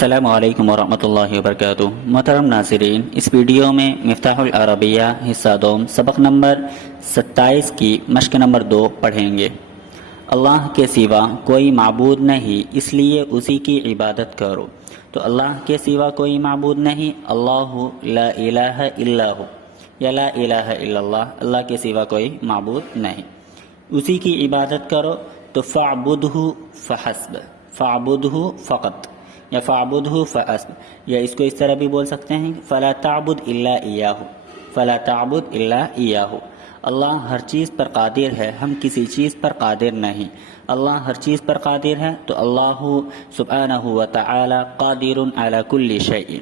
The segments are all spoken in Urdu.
السلام علیکم ورحمۃ اللہ وبرکاتہ۔ محترم ناظرین، اس ویڈیو میں مفتاح العربیہ حصہ دوم سبق نمبر 27 کی مشق نمبر 2 پڑھیں گے۔ اللہ کے سوا کوئی معبود نہیں، اس لیے اسی کی عبادت کرو۔ تو اللہ کے سوا کوئی معبود نہیں، اللہ لا الہ الا ہو یا لا الہ الا اللہ، اللہ کے سوا کوئی معبود نہیں، اسی کی عبادت کرو۔ تو فاعبدہ فحسب، فاعبدہ فقط یا فاعبدہ فحسب، یا اس کو اس طرح بھی بول سکتے ہیں فلا تعبد الا ایاہ، فلا تعبد الا ایاہ۔ اللہ ہر چیز پر قادر ہے، ہم کسی چیز پر قادر نہیں۔ اللہ ہر چیز پر قادر ہے، تو اللہ سبحانہ و تعالی قادر علی کل شیء،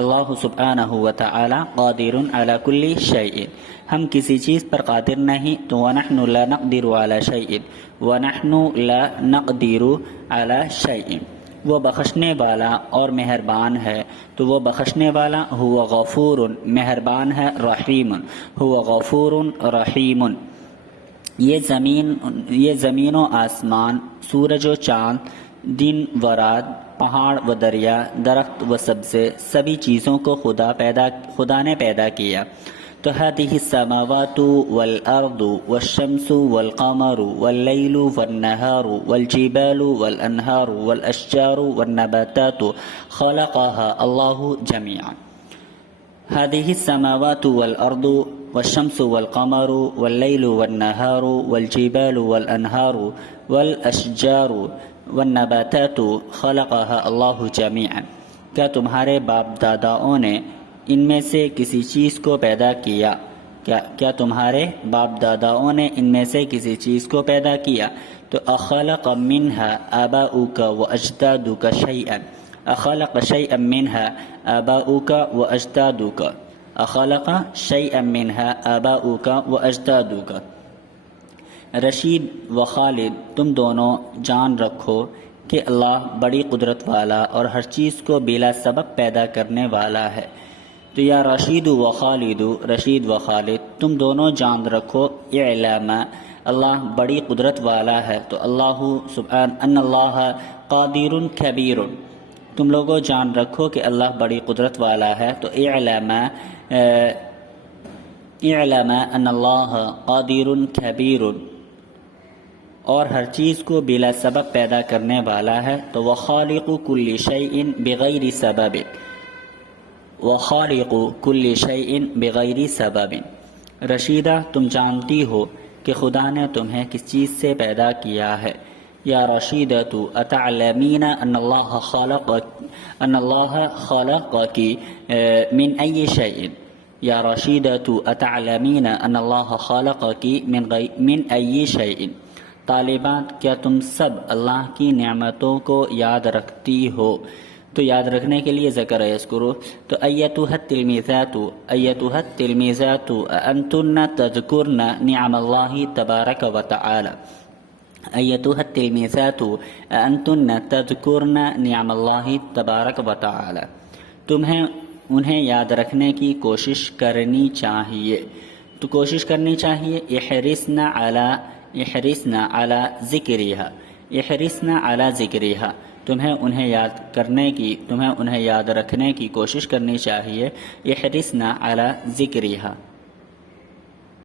اللہ سبحانہ و تعالی قادر علی کل شیء، ہم کسی چیز پر قادر نہیں۔ تو وَنَحْنُ لَا نَقْدِرُ عَلَى شَيْءٍ، وَنَحْنُ لَا نَقْدِرُ عَلَى شَيْءٍ، وہ بخشنے والا اور مہربان ہے، تو وہ بخشنے والا ہوا غفور، مہربان ہے، رحیم، ہوا غفور رحیم۔ یہ زمین و آسمان، سورج و چاند، دن و رات، پہاڑ و دریا، درخت و سبزے، سبھی چیزوں کو خدا نے پیدا کیا۔ تو هذه السماوات والأرض والشمس والقمر والليل والنهار والجبال والأنهار والأشجار والنباتات خلقها الله جميعا۔ هذه السماوات والأرض والشمس والقمر والليل والنهار والجبال والأنهار والأشجار والنباتات خلقها الله جميعا۔ کیا تمہارے باپ داداؤں نے ان میں سے کسی چیز کو پیدا کیا؟ کیا تمہارے باپ داداؤں نے ان میں سے کسی چیز کو پیدا کیا؟ تو اخلق منها آباؤک واجدادک شیئا، اخلق شیئا منها آباؤک واجدادک، اخلق شیئا منها آباؤک واجدادک۔ رشید و خالد، تم دونوں جان رکھو کہ اللہ بڑی قدرت والا اور ہر چیز کو بلا سبب پیدا کرنے والا ہے۔ تو یا رشید و خالد، رشید و خالد، تم دونوں جان رکھو، اعلم، اللہ بڑی قدرت والا ہے، تو اللہ سبحان ان اللہ قادر کبیر، تم لوگوں جان رکھو کہ اللہ بڑی قدرت والا ہے، تو اعلم ان اللہ قادر کبیر، اور ہر چیز کو بلا سبب پیدا کرنے والا ہے۔ تو وخالق کل شیء بغیر سبب، وخالق کل شیء بغیر سبب۔ رشیدہ، تم جانتی ہو کہ خدا نے تمہیں کس چیز سے پیدا کیا ہے۔ یا رشیدۃ اتعلمین ان اللہ خلقک من ای شیء، یا رشیدۃ اتعلمین ان اللہ خلقک من ای شیء۔ طالبات، کیا تم سب اللہ کی نعمتوں کو یاد رکھتی ہو؟ تو یاد رکھنے کے لیے ذکر یذکرو، تو ایتها التلمیذات انتن تذکرن نعم اللہ تبارک و تعالی، ایتها التلمیذات انتن تذکرن نعم اللہ تبارک و تعالی، تمہیں انہیں یاد رکھنے کی کوشش کرنی چاہیے۔ تو کوشش کرنی چاہیے، احرصن علی ذکرها، تمہیں انہیں یاد رکھنے کی کوشش کرنی چاہیے، احرصن علی ذکرها۔